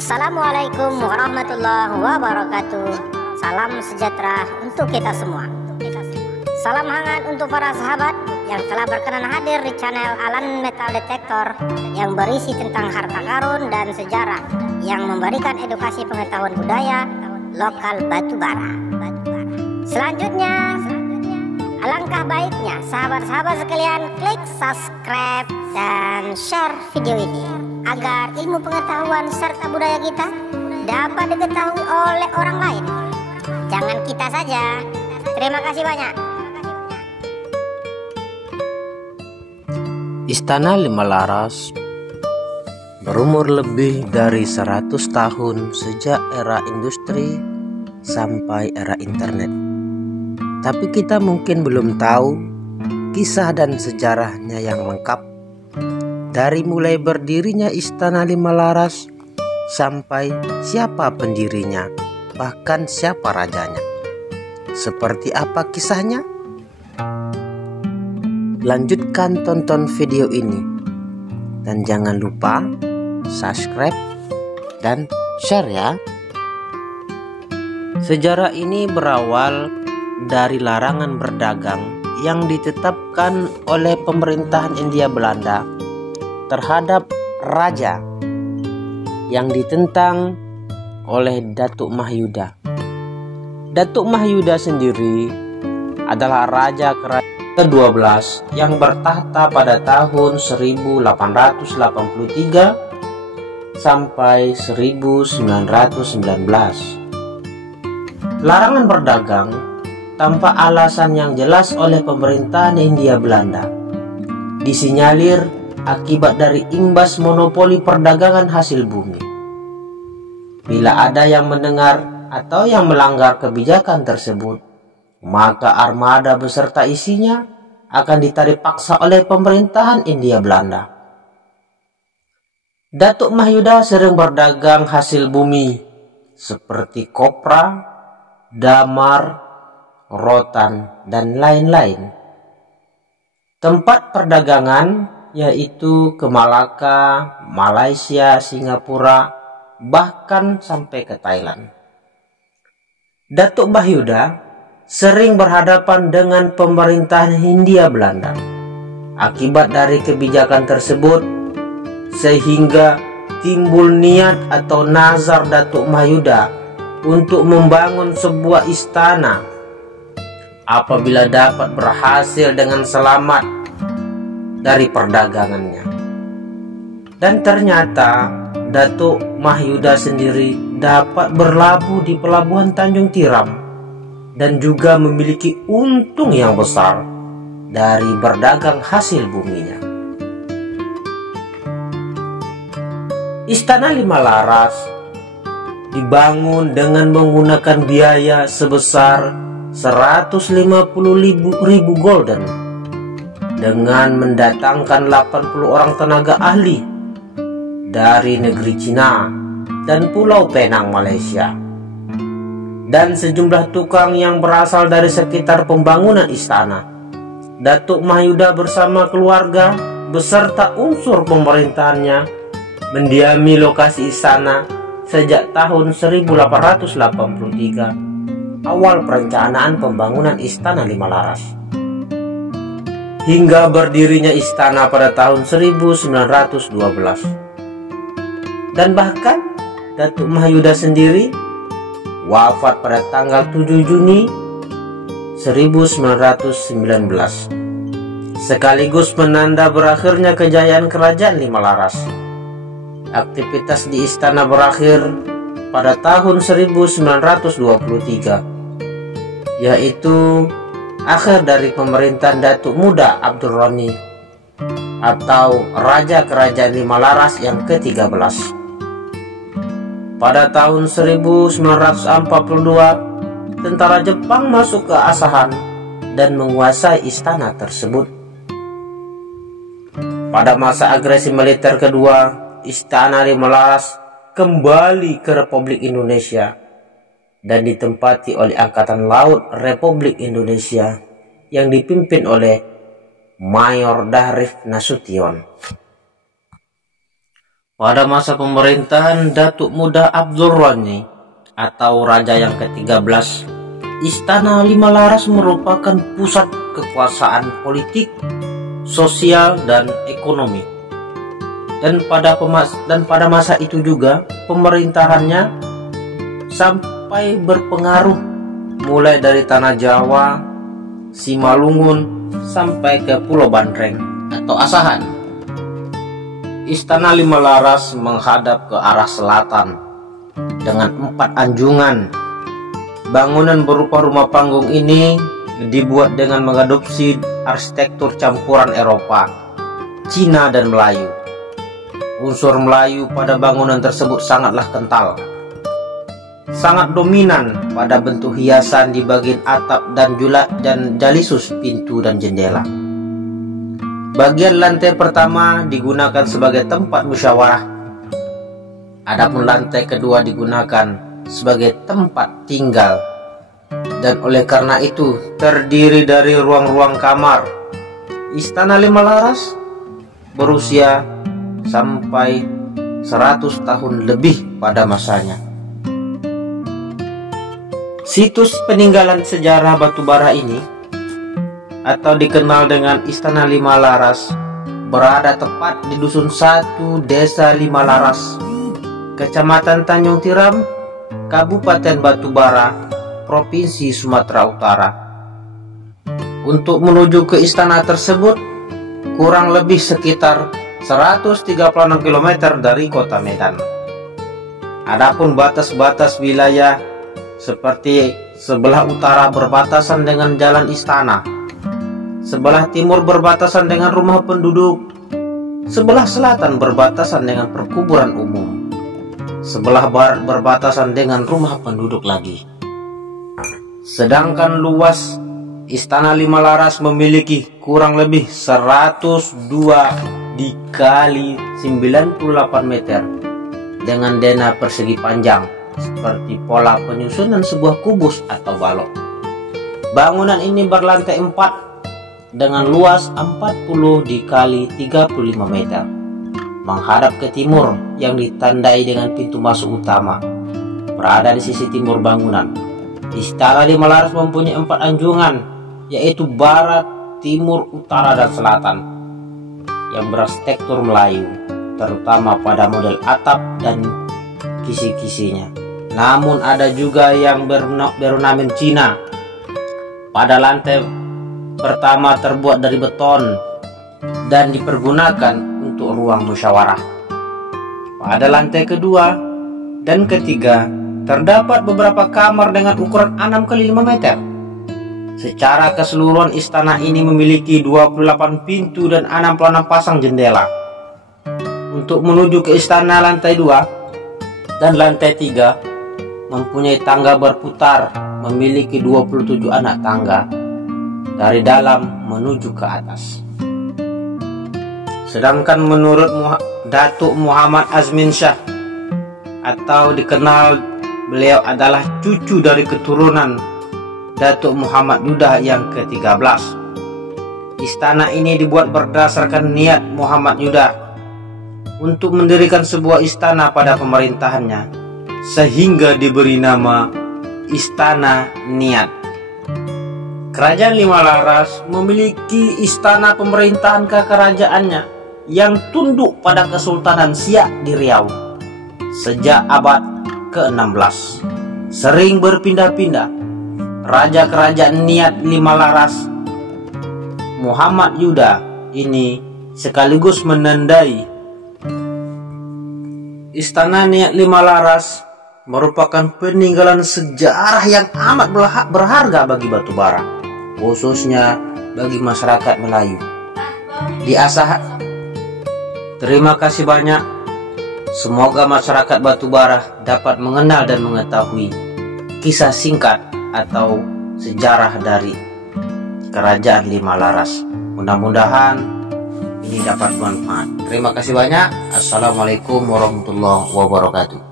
Assalamualaikum warahmatullahi wabarakatuh. Salam sejahtera untuk kita semua. Salam hangat untuk para sahabat yang telah berkenan hadir di channel Alan Metal Detector yang berisi tentang harta karun dan sejarah yang memberikan edukasi pengetahuan budaya lokal batubara. Selanjutnya, alangkah baiknya sahabat-sahabat sekalian klik subscribe dan share video ini agar ilmu pengetahuan serta budaya kita dapat diketahui oleh orang lain. Jangan kita saja. Terima kasih banyak. Istana Lima Laras berumur lebih dari 100 tahun sejak era industri sampai era internet. Tapi kita mungkin belum tahu kisah dan sejarahnya yang lengkap. Dari mulai berdirinya Istana Lima Laras sampai siapa pendirinya, bahkan siapa rajanya. Seperti apa kisahnya? Lanjutkan tonton video ini. Dan jangan lupa subscribe dan share ya. Sejarah ini berawal dari larangan berdagang yang ditetapkan oleh pemerintahan Hindia Belanda terhadap raja yang ditentang oleh Datuk Mahyuda. Datuk Mahyuda sendiri adalah raja kerajaan ke-12 yang bertahta pada tahun 1883 sampai 1919. Larangan berdagang tanpa alasan yang jelas oleh pemerintahan Hindia Belanda disinyalir akibat dari imbas monopoli perdagangan hasil bumi. Bila ada yang mendengar atau yang melanggar kebijakan tersebut, maka armada beserta isinya akan ditarik paksa oleh pemerintahan Hindia Belanda. Datuk Mahyuda sering berdagang hasil bumi seperti kopra, damar, rotan, dan lain-lain. Tempat perdagangan yaitu ke Malaka, Malaysia, Singapura, bahkan sampai ke Thailand. Datuk Mahyuda sering berhadapan dengan pemerintahan Hindia Belanda. Akibat dari kebijakan tersebut, sehingga timbul niat atau nazar Datuk Mahyuda untuk membangun sebuah istana. Apabila dapat berhasil dengan selamat dari perdagangannya. Dan ternyata Datuk Mahyuda sendiri dapat berlabuh di pelabuhan Tanjung Tiram dan juga memiliki untung yang besar dari berdagang hasil buminya. Istana Lima Laras dibangun dengan menggunakan biaya sebesar 150.000 golden dengan mendatangkan 80 orang tenaga ahli dari negeri Cina dan Pulau Penang, Malaysia, dan sejumlah tukang yang berasal dari sekitar pembangunan istana. Datuk Mahyuda bersama keluarga beserta unsur pemerintahannya mendiami lokasi istana sejak tahun 1883, awal perencanaan pembangunan Istana Lima Laras, hingga berdirinya istana pada tahun 1912. Dan bahkan Datuk Mahyuda sendiri wafat pada tanggal 7 Juni 1919, sekaligus menanda berakhirnya kejayaan kerajaan Lima Laras. Aktivitas di istana berakhir pada tahun 1923, yaitu akhir dari pemerintahan Datuk Muda Abdul Rani atau Raja Kerajaan Lima Laras yang ke-13. Pada tahun 1942, tentara Jepang masuk ke Asahan dan menguasai istana tersebut. Pada masa agresi militer kedua, Istana Lima Laras kembali ke Republik Indonesia dan ditempati oleh Angkatan Laut Republik Indonesia yang dipimpin oleh Mayor Dahrif Nasution. Pada masa pemerintahan Datuk Muda Abdul Rani atau Raja yang ke-13, Istana Lima Laras merupakan pusat kekuasaan politik, sosial, dan ekonomi. Dan pada masa itu juga pemerintahannya sampai berpengaruh mulai dari Tanah Jawa, Simalungun, sampai ke Pulau Bandreng atau Asahan. Istana Lima Laras menghadap ke arah selatan dengan 4 anjungan. Bangunan berupa rumah panggung ini dibuat dengan mengadopsi arsitektur campuran Eropa, Cina, dan Melayu. Unsur Melayu pada bangunan tersebut sangatlah kental, sangat dominan pada bentuk hiasan di bagian atap dan jalisus pintu dan jendela. Bagian lantai pertama digunakan sebagai tempat musyawarah, adapun lantai kedua digunakan sebagai tempat tinggal, dan oleh karena itu terdiri dari ruang-ruang kamar. Istana Lima Laras berusia sampai 100 tahun lebih pada masanya. Situs peninggalan sejarah batubara ini atau dikenal dengan Istana Lima Laras berada tepat di Dusun 1, Desa Lima Laras, Kecamatan Tanjung Tiram, Kabupaten Batubara, Provinsi Sumatera Utara. Untuk menuju ke istana tersebut kurang lebih sekitar 136 km dari kota Medan. Adapun batas-batas wilayah seperti sebelah utara berbatasan dengan Jalan Istana, sebelah timur berbatasan dengan rumah penduduk, sebelah selatan berbatasan dengan perkuburan umum, sebelah barat berbatasan dengan rumah penduduk lagi. Sedangkan luas Istana Lima Laras memiliki kurang lebih 102 dikali 98 meter dengan denah persegi panjang seperti pola penyusunan sebuah kubus atau balok. Bangunan ini berlantai 4 dengan luas 40 dikali 35 meter, menghadap ke timur yang ditandai dengan pintu masuk utama berada di sisi timur bangunan. Istana Lima Laras mempunyai 4 anjungan, yaitu barat, timur, utara, dan selatan, yang berarsitektur Melayu, terutama pada model atap dan kisi-kisinya. Namun ada juga yang berornamen Cina. Pada lantai pertama terbuat dari beton dan dipergunakan untuk ruang musyawarah. Pada lantai kedua dan ketiga terdapat beberapa kamar dengan ukuran 6 x 5 meter. Secara keseluruhan istana ini memiliki 28 pintu dan 66 pasang jendela. Untuk menuju ke istana lantai 2 dan lantai 3 mempunyai tangga berputar, memiliki 27 anak tangga dari dalam menuju ke atas. Sedangkan menurut Datuk Muhammad Azmin Shah, atau dikenal beliau adalah cucu dari keturunan Datuk Muhammad Yuda yang ke-13. Istana ini dibuat berdasarkan niat Muhammad Yuda untuk mendirikan sebuah istana pada pemerintahannya, sehingga diberi nama Istana Niat. Kerajaan Lima Laras memiliki istana pemerintahan kekerajaannya yang tunduk pada Kesultanan Siak di Riau sejak abad ke-16. Sering berpindah-pindah. Raja Kerajaan Niat Lima Laras, Muhammad Yuda, ini sekaligus menandai Istana Niat Lima Laras merupakan peninggalan sejarah yang amat berharga bagi Batubara, khususnya bagi masyarakat Melayu di Asahan. Terima kasih banyak. Semoga masyarakat Batubara dapat mengenal dan mengetahui kisah singkat atau sejarah dari Kerajaan Lima Laras. Mudah-mudahan ini dapat bermanfaat. Terima kasih banyak. Assalamualaikum warahmatullahi wabarakatuh.